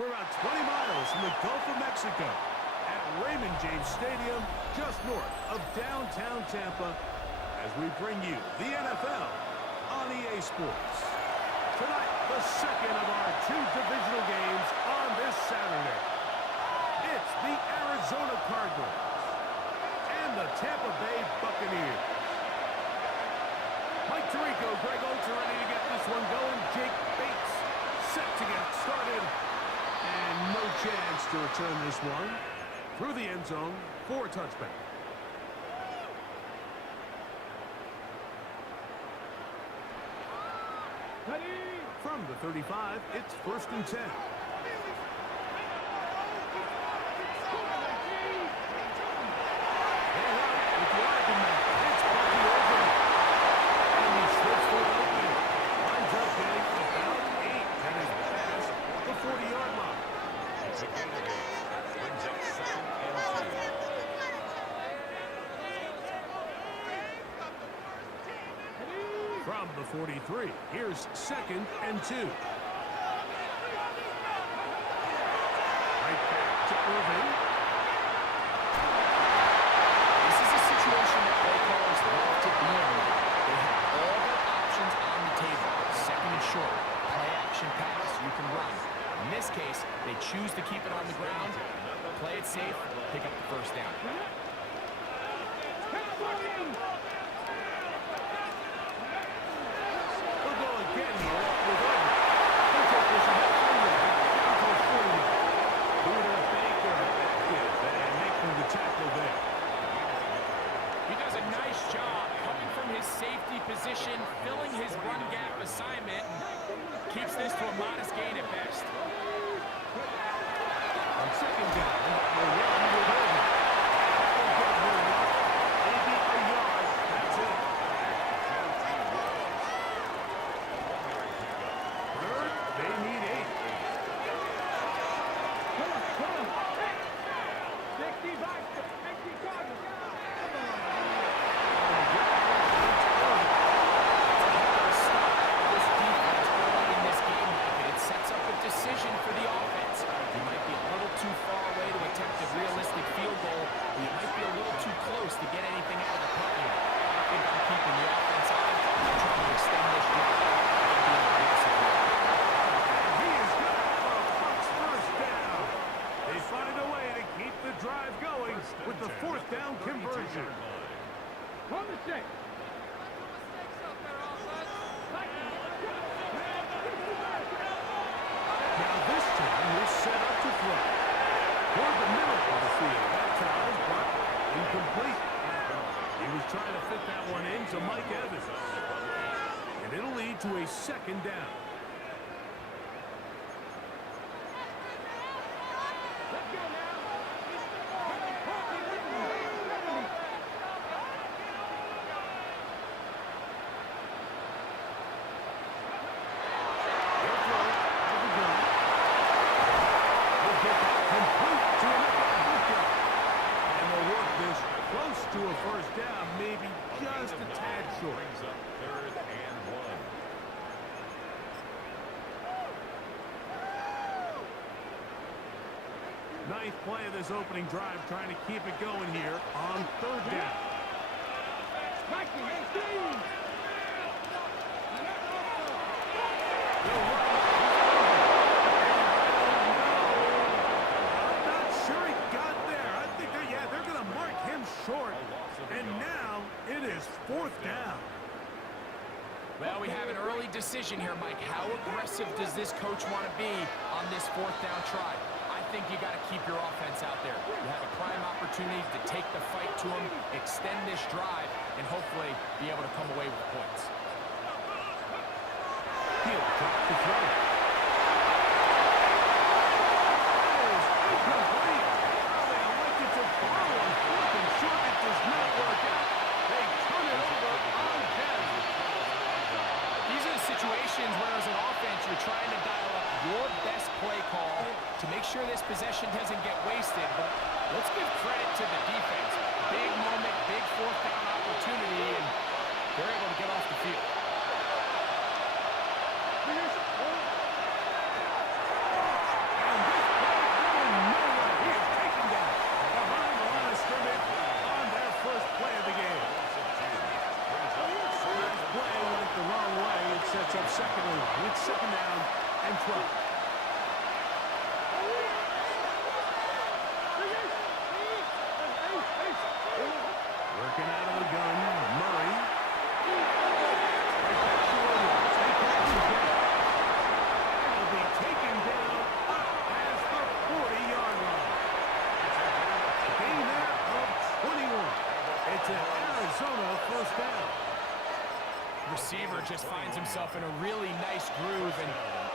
We're about 20 miles from the Gulf of Mexico at Raymond James Stadium, just north of downtown Tampa, as we bring you the NFL on EA Sports. Tonight, the second of our two divisional games on this Saturday. It's the Arizona Cardinals and the Tampa Bay Buccaneers. Mike Tirico, Greg Olsen ready to get this one going. Jake Bates set to get started. And no chance to return this one through the end zone for a touchback. From the 35, it's 1st and 10. From the 43, here's 2nd and 2. Right back to Irving. This is a situation that play callers love to be in. They have all their options on the table. 2nd and short, play action pass, you can run. In this case, they choose to keep it on the ground, play it safe, pick up the 1st down. Position, filling his run gap assignment, and keeps this to a modest gain at best. On 2nd down, the run with Irving. Maybe a yard, that's it. 3rd, they need 8. Come on. 65. Decision for the offense. You might be a little too far away to attempt a realistic field goal, or you might be a little too close to get anything out of the punt here. I think I'm keeping the offense on and trying to extend this drive. He is good for a Bucs 1st down. They find a way to keep the drive going with the 4th down conversion. From the 6. Set up to throw. Toward the middle of the field. That tries, but incomplete. He was trying to fit that one in to Mike Evans. And it'll lead to a 2nd down. Let's go now. To a 1st down, maybe just a tad short. Brings up 3rd and 1. 9th play of this opening drive, trying to keep it going here on 3rd down. Short, and now it is 4th down. Well, we have an early decision here, Mike. How aggressive does this coach want to be on this 4th down try? I think you got to keep your offense out there. You have a prime opportunity to take the fight to him, extend this drive, and hopefully be able to come away with points. He'll drop the throw. Where as an offense you're trying to dial up your best play call to make sure this possession doesn't get wasted, but let's give credit to the defense. Big moment, big 4th down opportunity, and they're able to get off the field. And second and long. It's second down and 12. Working out of the gun, Murray. Right back to Williams. They catch again. And he'll be taken down up past the 40-yard line. A gain there of 21. It's an Arizona first down. Receiver just finds himself in a really nice groove, and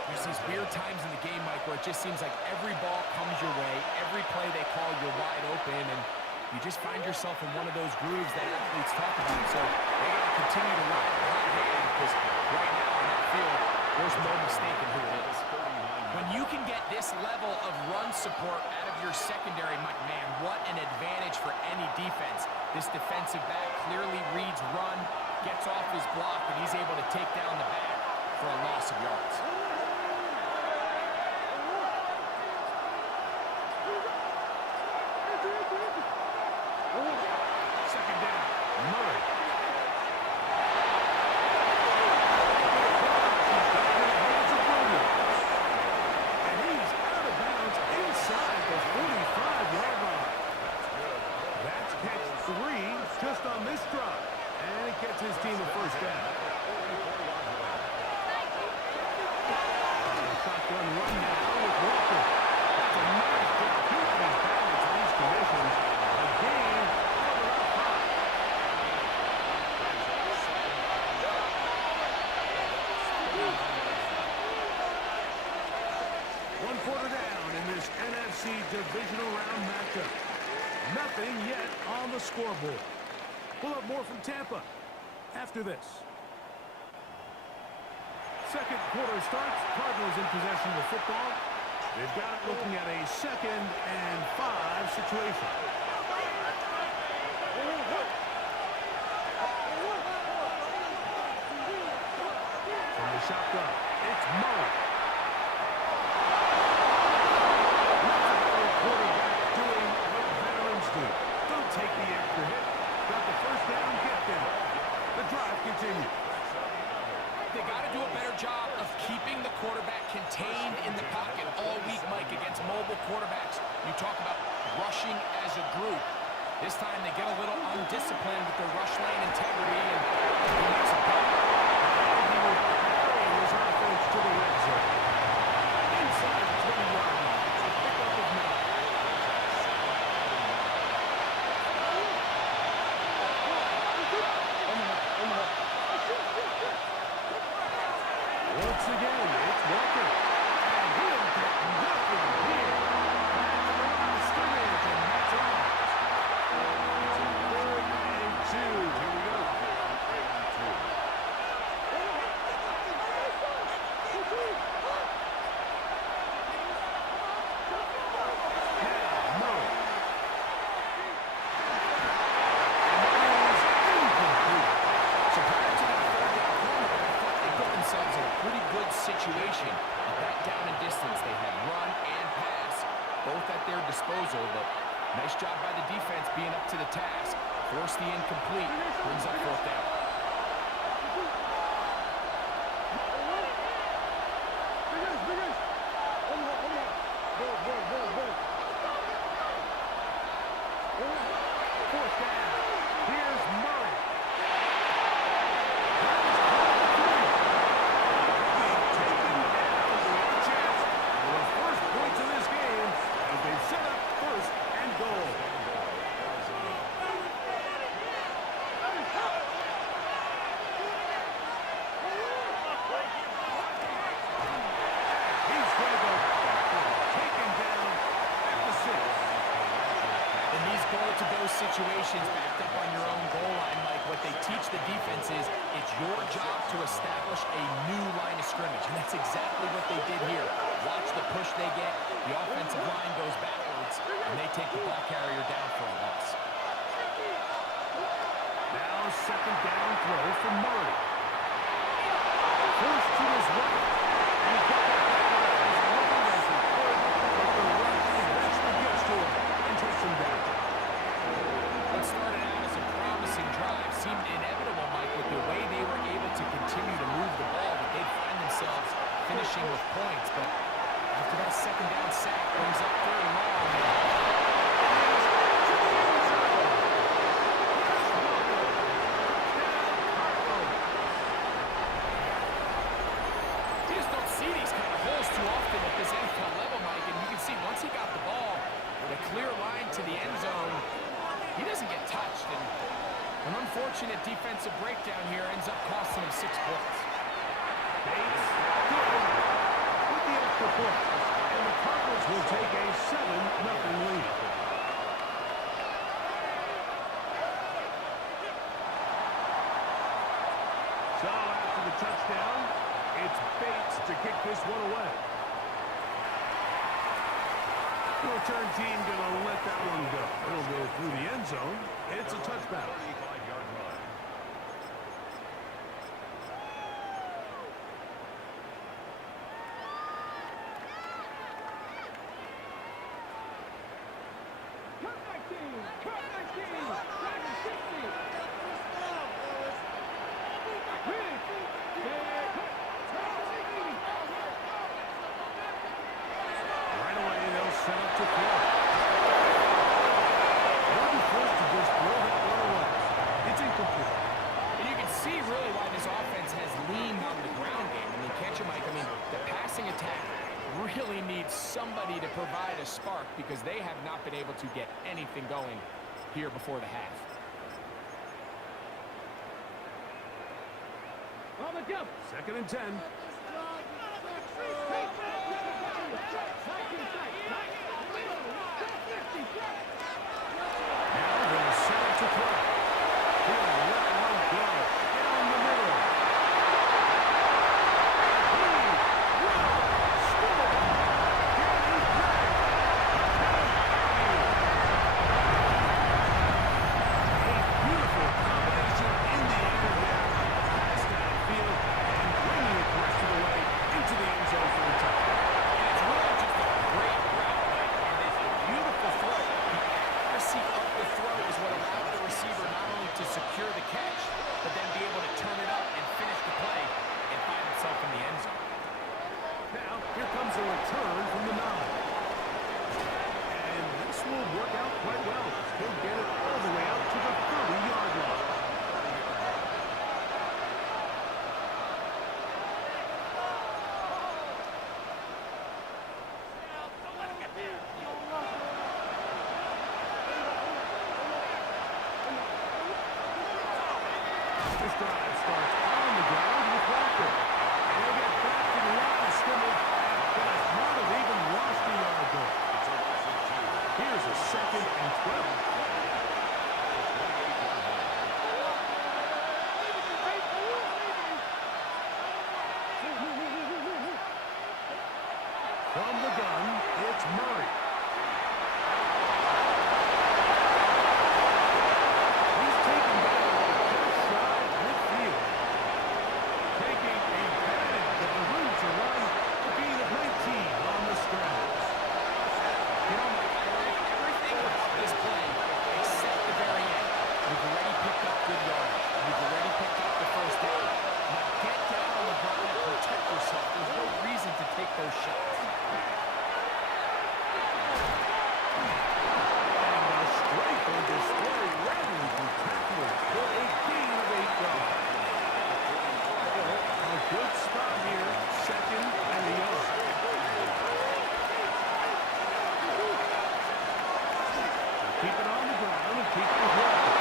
there's these weird times in the game, Mike, where it just seems like every ball comes your way, every play they call, you're wide open, and you just find yourself in one of those grooves that athletes talk about. So they got to continue to work hard hand, because right now on that field, there's no mistaking who it is. When you can get this level of run support out of your secondary, Mike, man, what an advantage for any defense. This defensive back clearly reads run, gets off his block, and he's able to take down the back for a loss of yards. Second down, Murray. And he's out of bounds inside the 45-yard line. That's catch 3 just on this drive. And it gets his team a first down. Shotgun run now with Walker. That's a nice job keeping his balance in these conditions. A gain over up high. One quarter down in this NFC divisional round matchup. Nothing yet on the scoreboard. We'll have more from Tampa after this. Second quarter starts. Cardinals in possession of the football. They've got it looking at a 2nd and 5 situation. From the shotgun, it's Murray. Quarterback doing what veterans do. Don't take the extra hit. Got the first down, get down. The drive continues. They got to do a better job of keeping the quarterback contained in the pocket all week, Mike, against mobile quarterbacks. You talk about rushing as a group. This time they get a little undisciplined with their rush lane integrity, and he makes a play. He will carry his offense to the red zone. Inside the 20-yard line. It's a pickup of 9. Once again, it's Walker. And he'll get nothing here. Back to the line of scrimmage, and that's on. It's a 3rd and 2. Here we go. Now, Murray. And that is incomplete. So prior to that 3rd down corner, I thought they put themselves in a pretty good situation. At that down and distance, they had run and pass, both at their disposal, but nice job by the defense being up to the task. Force the incomplete, brings up 4th down. Fourth down. Here's Murray. Taken down the chance for the first points of this game as they set up 1st and goal. He's going to go taken down at the 6. In these goal-to-go situations, backed up on your own goal line, Mike, what they teach the defense is it's your job to establish a new line of scrimmage, and that's exactly what they did here. Watch the push they get, the offensive line goes backwards, and they take the ball carrier down for a loss. Now 2nd down throw from Murray. First to his right, and he got that as long as he could, but the rush eventually gets to him and takes him down. What started out as a promising drive seemed inevitable, Mike, with the way they were able to continue to move the ball, but they'd find finishing with points, but after that second down sack brings up third and long. You just don't see these kind of holes too often at this NFL level, Mike, and you can see once he got the ball with a clear line to the end zone, he doesn't get touched, and an unfortunate defensive breakdown here ends up costing him 6 points. Bates, good, with the extra point, and the Cardinals will take a 7-0 lead. So after the touchdown, it's Bates to kick this one away. The return team going to let that one go. It'll go through the end zone. It's a touchback. Right away, they'll set up to throw. They'll be forced to just throw that one away. It's incomplete. And you can see really why this offense has leaned on the ground game. I mean, can't you, Mike? I mean, the passing attack really needs somebody to provide a spark because they have not been able to get anything going here before the half. Second and 10. Now they'll set it to throw. He'll let one go down the middle. And he will score. Danny Gray. A beautiful combination in the air there. Pass downfield and bringing it the rest of the way into the end zone for the touchdown. And it's really just a great route, Mike, and it's a beautiful throw. The accuracy of the throw is what allowed the receiver not only to secure the catch, but then be able to turn it up and finish the play and find himself in the end zone. Now, here comes a return from the 9. And this will work out quite well. He'll get it all the way out to the 30-yard line. This drive starts on the ground with Walker. And he'll get back to the line of scrimmage and might have even lost the yard goal. Here's a 2nd and 12. From the gun, it's Murray. He's taken down just shy of midfield. Taking advantage of the room to run, a gain of 19 on the scratch. You know, Mike, I like everything about this play except the very end. You've already picked up good yardage. You've already picked up the first down. Now get down on the ground and protect yourself. There's no reason to take those shots. And a strength on display rather than tackling for a gain of 8 yards. A good spot here, 2nd and a yard. Keep it on the ground and keep it rolling.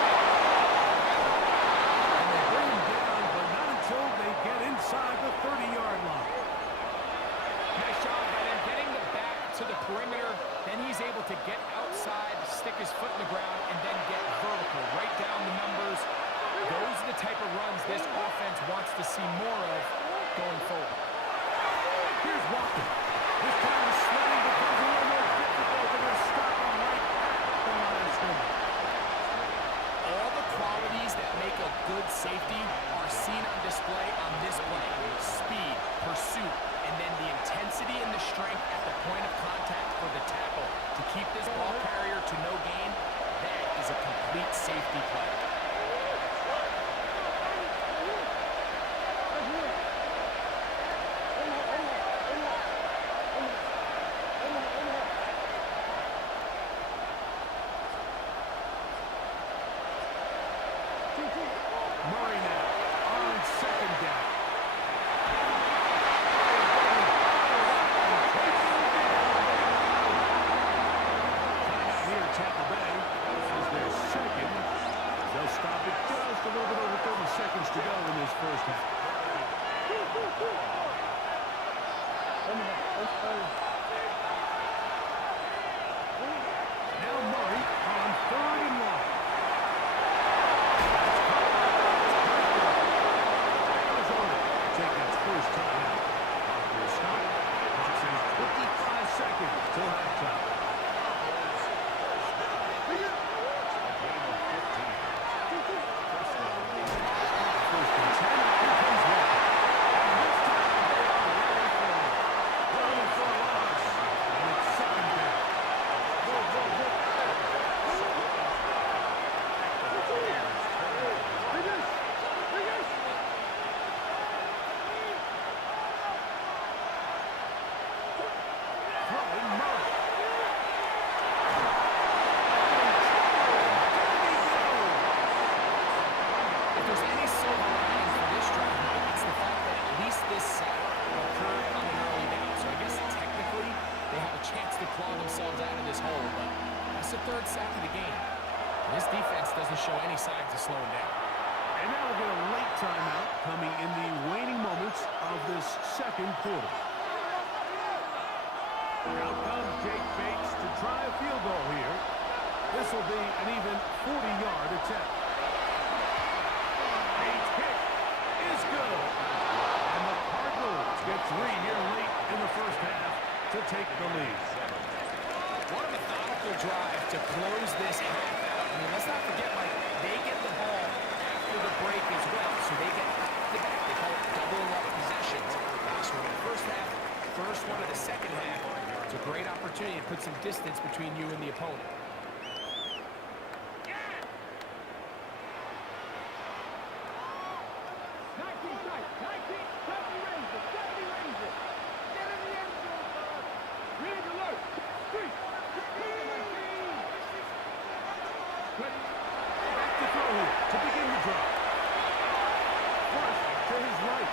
And they bring him down, but not until they get inside the 30-yard line. Nice job by them getting the back to the perimeter. Then he's able to get outside, stick his foot in the ground, and then get vertical. Right down the numbers. Those are the type of runs this offense wants to see more of going forward. Here's Walker. This time the sledding becomes a little more difficult, and they're stopping right at the line of scrimmage. All the qualities that make a good safety are seen on display on this play. Speed, pursuit, and then the intensity and the strength at the point of contact for the tackle to keep this ball carrier to no gain. That is a complete safety play. Now Murray on 3rd and long. Arizona take its first time out. After a start, it says 55 seconds till halftime. First and 10, here comes Walker. And this time they are ready for it. Going for a loss. And it's 2nd down. Throwing Murray. If there's any silver lining for this drive, Mike, it's the fact that at least this sack occurred on an early down. So I guess technically they have a chance to claw themselves out of this hole, but that's the 3rd sack of the game. This defense doesn't show any signs of slowing down. And now we'll get a late timeout coming in the waning moments of this 2nd quarter. Out comes Jake Bates to try a field goal here. This will be an even 40-yard attempt. Bates' kick is good. And the Cardinals get 3 here late in the first half to take the lead. What a methodical drive to close this half out. I mean, let's not forget, Mike, they get the ball after the break as well, so they get back-to-back. They call it doubling up possessions. Last one of the first half, first one of the second half. It's a great opportunity to put some distance between you and the opponent. Back to throw here to begin the drive. Flush to his right.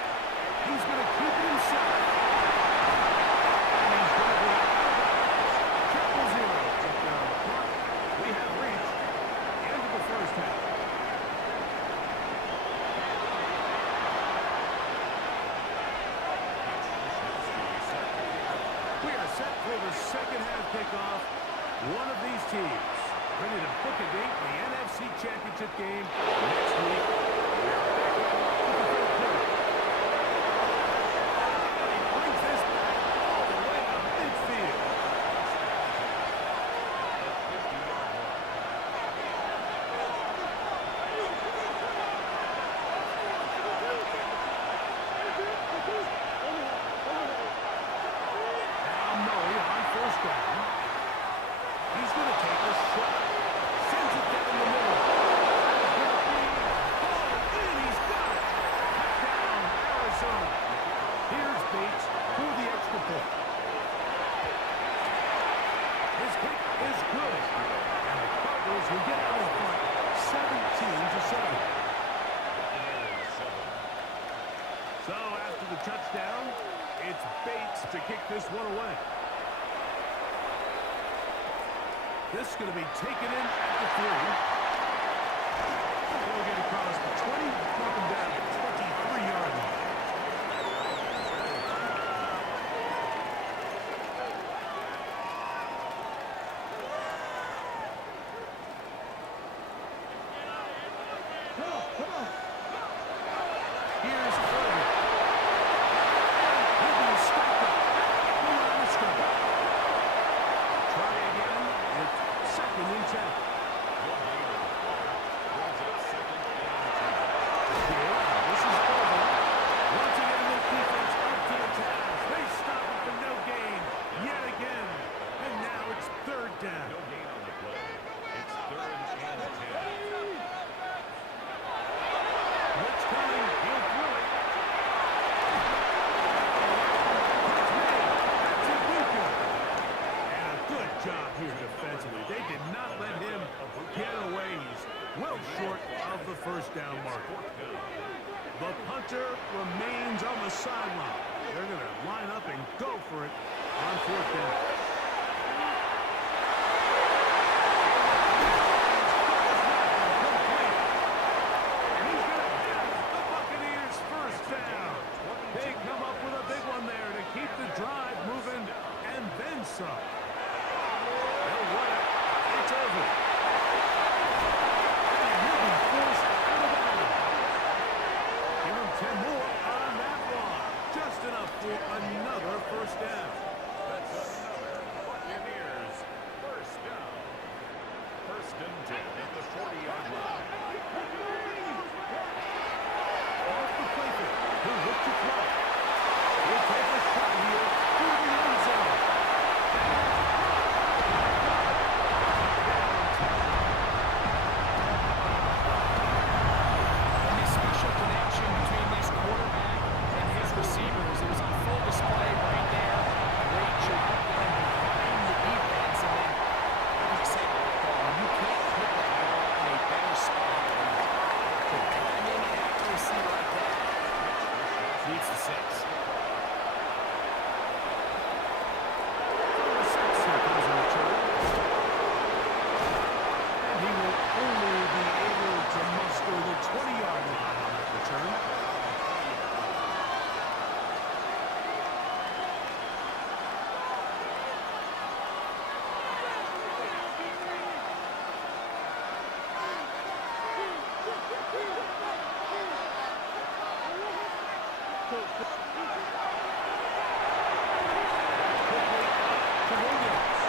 He's going to keep it himself. And he's going to go out of bounds. 0-0. Check down the clock. We have reached the end of the first half. We are set for the second half kickoff. One of these teams ready to book a date in the NFC Championship game next week. He brings this back all the way to midfield. Now Murray on 1st down. He's going to take a shot. Sends it down the middle. It's going to be and he's got it. Touchdown, Arizona. Here's Bates for the extra point. His kick is good. And the Cardinals will get out in front 17-7. So after the touchdown, it's Bates to kick this one away. This is going to be taken in at the 3. They'll get across the 20, knock him down at the 23-yard line. Here's Irvin. He'll be stopped up. Around the scrimmage. Try again. It's 2nd and 10. This is over. Once again, this defense up to the task. They stop it for no gain yet again. And now it's 3rd down. No gain on the play. It's 3rd and 10. Blitz coming. He'll throw it. That's a Luka. And a good job here defensively. They did not let him get away. He's well short of the 1st down marker. The punter remains on the sideline. They're going to line up and go for it on 4th down. And he's going to have the Buccaneers' 1st down. They come up with a big one there to keep the drive moving for another first down. That's another Buccaneers first down. First and 10 at the 40-yard line. Off the play fake. He'll look to throw. He'll take a shot here through the end zone. And this special connection between this quarterback and his receivers, it was on full display right there. Great job there behind the defense. And then, like you said, you can't put that ball in a better spot. The timing and accuracy like that leads to 6. And he will only be able to muster the 20-yard line on that return. To Williams.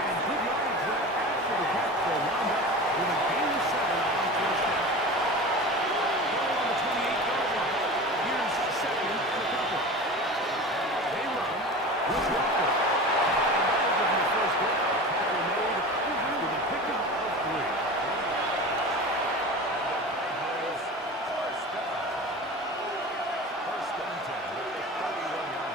And good yardage there after the catch. They'll wind up with a gain of 7 on first down. Ball on the 28-yard line. Here's second and a couple. They run with Walker. And that'll give them the first down. Tackle made with a pickup of 3. First down. First and 10 at the 31-yard line.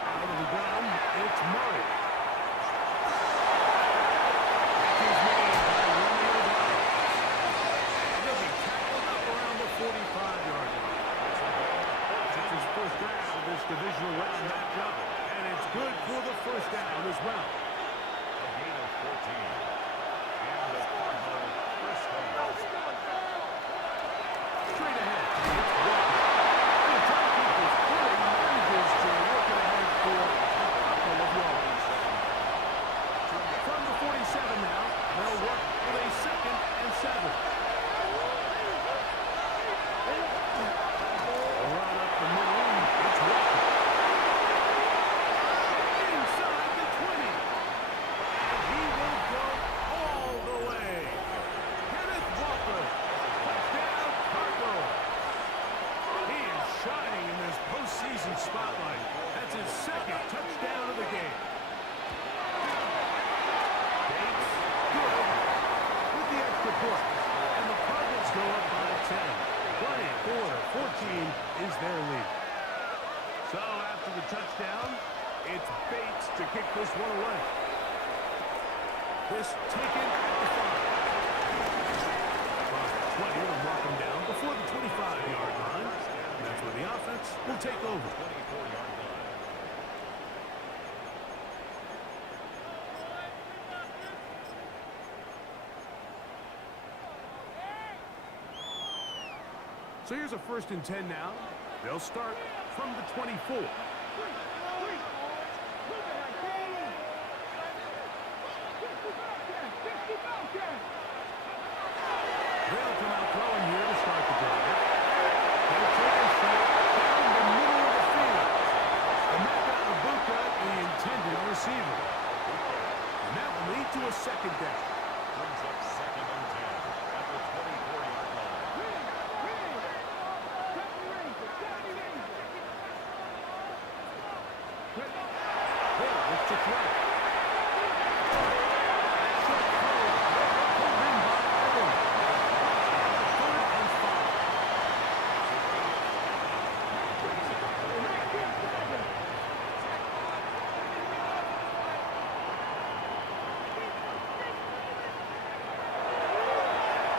Out of the ground, it's Murray. Catch is made by Romeo Doubs. He'll be tackled up around the 45-yard line. It's his first down of this divisional round matchup, and it's good for the first down as well. A gain of 14. And the Cardinal first down. Straight ahead. It's Walker. The timekeeper's play manages to work it ahead for a couple of yards. From the 47 now, they'll work with a 2nd and 7. Run up the middle, it's Walker. Inside the 20. And he will go all the way. Kenneth Walker. Touchdown, Cardinals. He is shining in this postseason spotlight. That's his 2nd touchdown of the game. Bates, good, with the extra point. And the Cardinals go up by 10. 24-14 is their lead. So after the touchdown, it's Bates to kick this one away. This taken at the 5. 20 will mark him down before the 25-yard line. And that's where the offense will take over. 24-yard line. So here's a 1st and 10 now. They'll start from the 24. They'll come out throwing here to start the drive. They'll take a shot down the middle of the field. And that got Ibuka, the intended receiver. And that will lead to a 2nd down. Brings up 2nd and 10 at the 24-yard line. Hill with to throw. Short throw. Pulled in by Evans. 3rd and 5.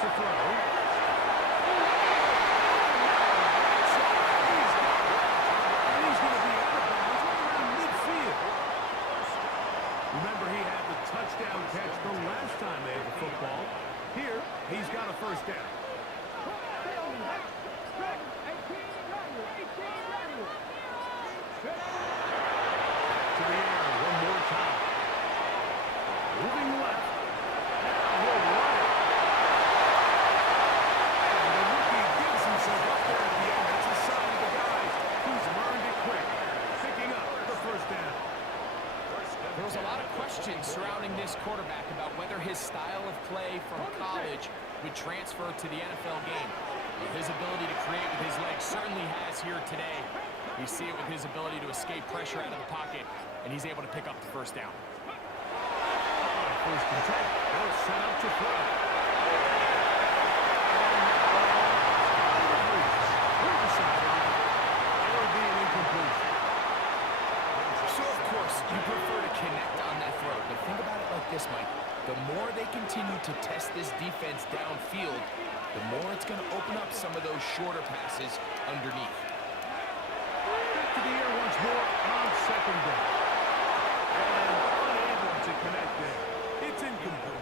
To throw. And he's going to be out of bounds right around midfield. questions surrounding this quarterback about whether his style of play from college would transfer to the NFL game. His ability to create with his legs certainly has here today. We see it with his ability to escape pressure out of the pocket, and he's able to pick up the first down. First and 10. They'll set up to throw. It'll be an incompletion. So, of course, you prefer to connect on that throw, but think about it like this, Mike. The more they continue to test this defense downfield, the more it's going to open up some of those shorter passes underneath. Back to the air once more on second down. And unable to connect there. It's incomplete.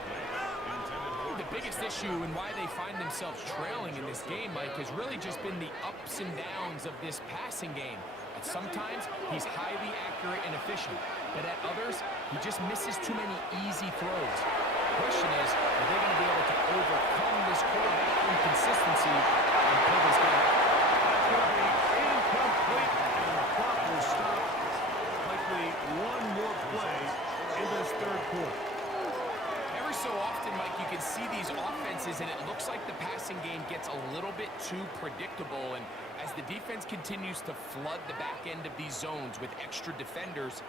The biggest issue and why they find themselves trailing in this game, Mike, has really just been the ups and downs of this passing game. At sometimes, he's highly accurate and efficient, but at others, he just misses too many easy throws. The question is, are they going to be able to overcome this quarterback inconsistency and pull this game out? That's going to be incomplete, and the clock will stop. Likely one more play in this third quarter. Every so often, Mike, you can see these offenses, and it looks like the passing game gets a little bit too predictable, and as the defense continues to flood the back end of these zones with extra defenders,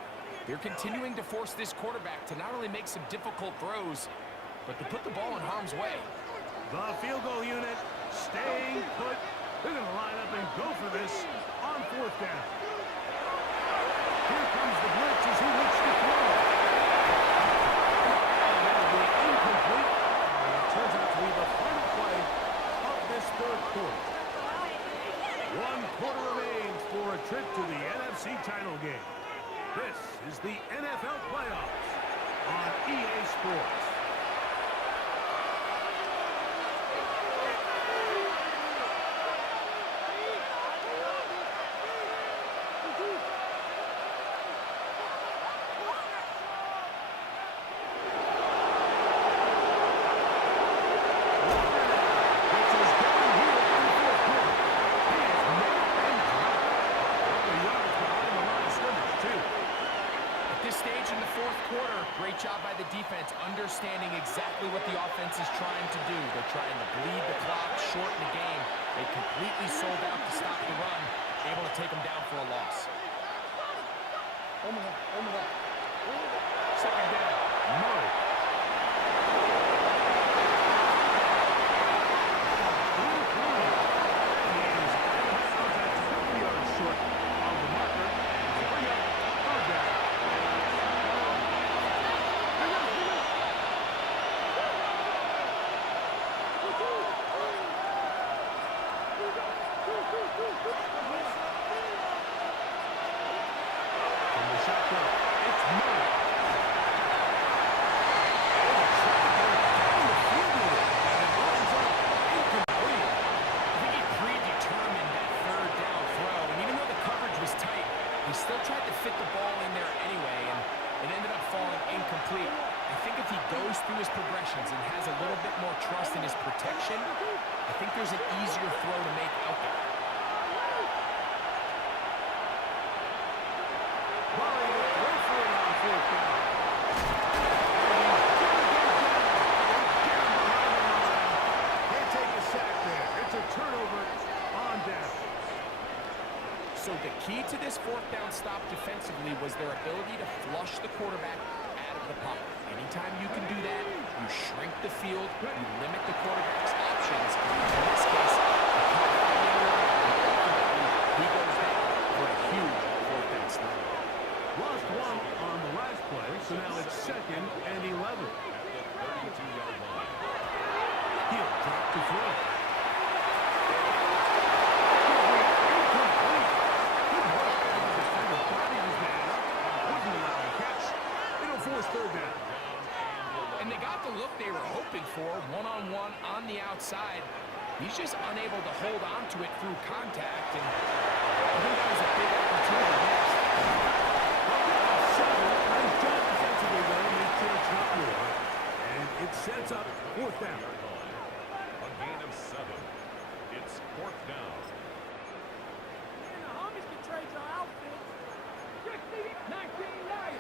they're continuing to force this quarterback to not only make some difficult throws, but to put the ball in harm's way. The field goal unit staying put. They're going to line up and go for this on fourth down. Here comes the blitz as he looks to throw. And that'll be incomplete. And it turns out to be the final play of this third quarter. 1 quarter remains for a trip to the NFC title game. This is the NFL playoffs on EA Sports. Great job by the defense, understanding exactly what the offense is trying to do. They're trying to bleed the clock, shorten the game. They completely sold out to stop the run, able to take them down for a loss. Second down, Murray. And has a little bit more trust in his protection, I think there's an easier throw to make out there. Can't take a sack there. It's a turnover on down. So the key to this fourth down stop defensively was their ability to flush the quarterback out of the pocket. Anytime you can do that, you shrink the field, you limit the quarterback's options. In this case, he goes down for a huge fourth down stop. Lost one on the last play, so now it's 2nd and 11. At the 32-yard line. He'll drop to throw. Third down. And they got the look they were hoping for, one-on-one on the outside. He's just unable to hold on to it through contact, and I think that was a big opportunity next. Nice job defensively, though. Make sure it's not more. And it sets up fourth down. A gain of 7. It's fourth down. Man, the homies can trade your outfits. 19 life.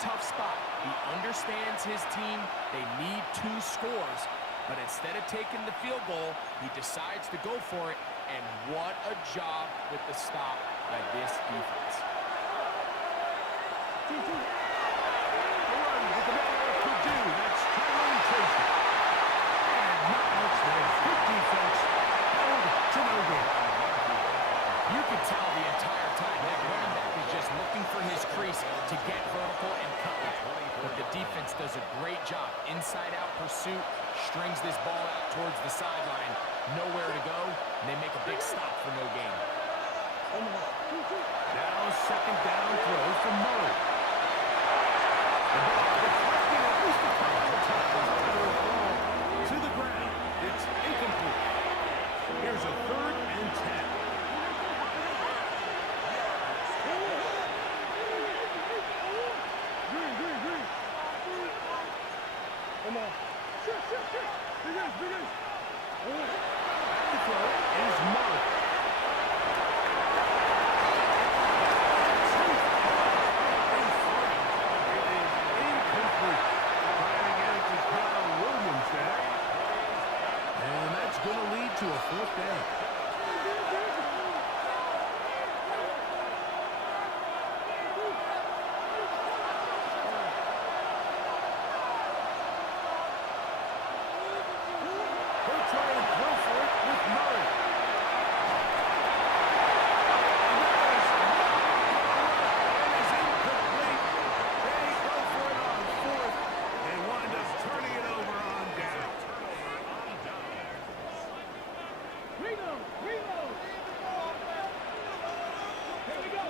tough spot. He understands his team. They need 2 scores. But instead of taking the field goal, he decides to go for it. And what a job with the stop by this defense. That's Tyrone Tracy. And not much there. Good defense. Held to no gain. You could tell the entire time that running back is just looking for his crease to get vertical and cut it. But the defense does a great job. Inside-out pursuit, strings this ball out towards the sideline. Nowhere to go, and they make a big stop for no gain. Now second down throw from Murray. The ball deflected at least a couple of times. It'll fall to the ground. It's incomplete. Here's a 3rd and 10. Come on. Sure. Big ace. The throw is Murray. Going to lead to a 4th down. They'll try and throw for it with Murray. It is incomplete. They go for it on 4th. They wind up turning it over on down. Reload. Here we go.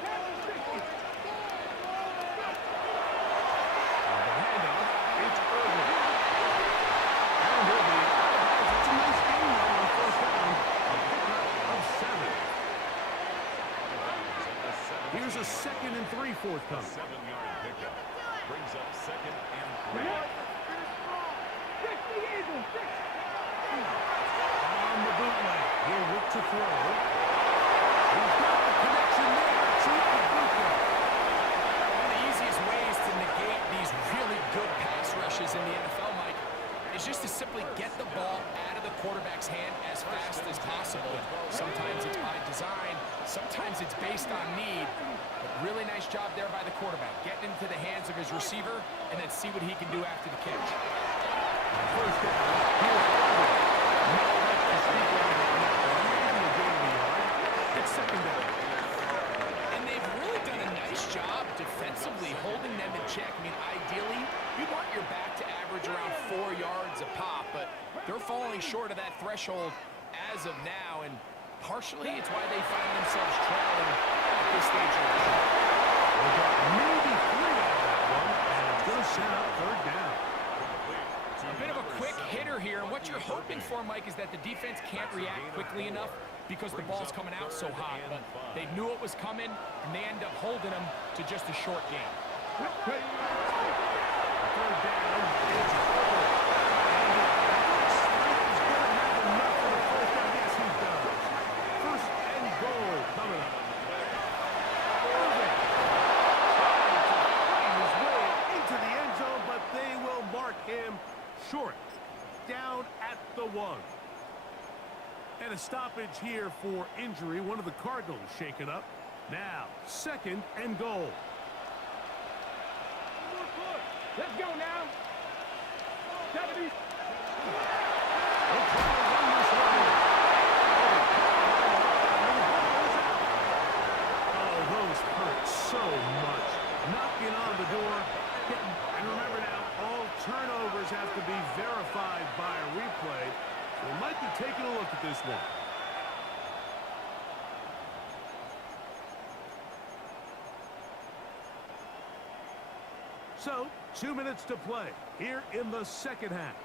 Panther 60. The handoff, it's Irvin. And Irvin, it's a nice game now on 1st down. A pickup of 7. Here's a 2nd and 3 forthcoming. 7-yard pickup. Brings up 2nd and 3. On the bootleg, he'll look to throw. He's got the connection there to Ibuka. One of the easiest ways to negate these really good pass rushes in the NFL, Mike, is just to simply get the ball out of the quarterback's hand as fast as possible. Sometimes it's by design, sometimes it's based on need. But really nice job there by the quarterback, getting into the hands of his receiver and then see what he can do after the catch. First down, here's Irvin. No, that's the steep line on that one. And the gain of the yard. It's 2nd down. And they've really done a nice job defensively holding them in check. I mean, ideally, you want your back to average around 4 yards a pop, but they're falling short of that threshold as of now, and partially it's why they find themselves trailing at this stage of the game. They got maybe 3 out of that one, and it's going to set up 3rd down. A bit of a quick hitter here, and what you're hoping for, Mike, is that the defense can't react quickly enough because the ball's coming out so hot, but they knew it was coming, and they end up holding them to just a short game. 3rd down is Irvin. And it looks like he's going to have enough for the 1st down. Yes, he does. 1st and goal coming up. Irvin trying his way into the end zone, but they will mark him short. Down at the 1. And a stoppage here for injury. One of the Cardinals shaken up. Now, 2nd and goal. Let's go now. 70. They'll try to run this one. Oh, those hurt so much. Knocking on the door. And remember now, all turnovers have to be verified by a replay. So we might be taking a look at this one. So, 2 minutes to play here in the 2nd half.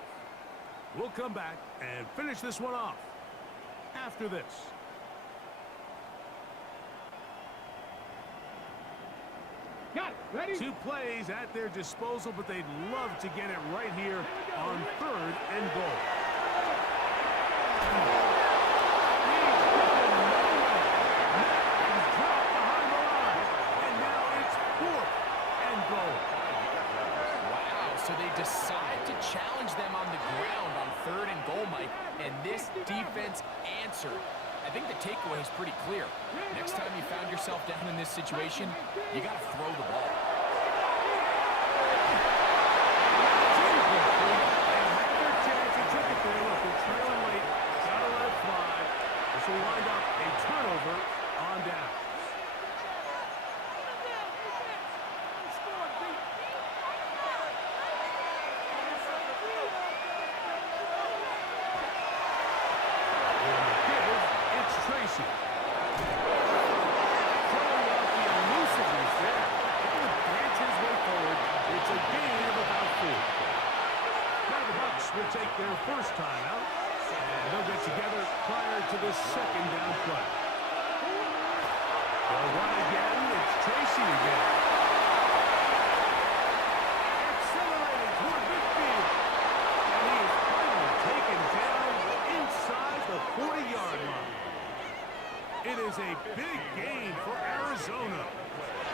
We'll come back and finish this one off after this. Got it. Ready? 2 plays at their disposal, but they'd love to get it right here on 3rd and goal. He's dropped behind the line. And now Mike, and this defense answered. I think the takeaway is pretty clear. Next time you found yourself down in this situation, you got to throw the ball. Trailing late, gotta let it fly. This will wind up a turnover on downs. It's Tracy. Showing off the elusiveness there. Able to dance his way forward. It's a gain of about 4. Now the Bucs will take their first time out, and they'll get together prior to the second down play. They'll run again. It's Tracy again. Accelerating toward midfield. And he is finally taken down inside the 40-yard line. It is a big gain for Arizona.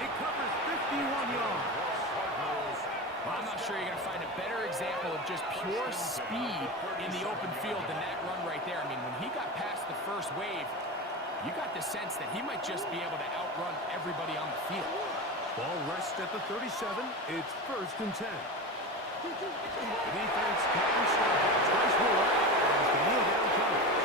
It covers 51 yards. Well, I'm not sure you're going to find a better example of just pure speed in the open field than that run right there. I mean, when he got past the first wave, you got the sense that he might just be able to outrun everybody on the field. Ball rests at the 37. It's 1st and 10. The defense can stop it twice more as the kneel down comes.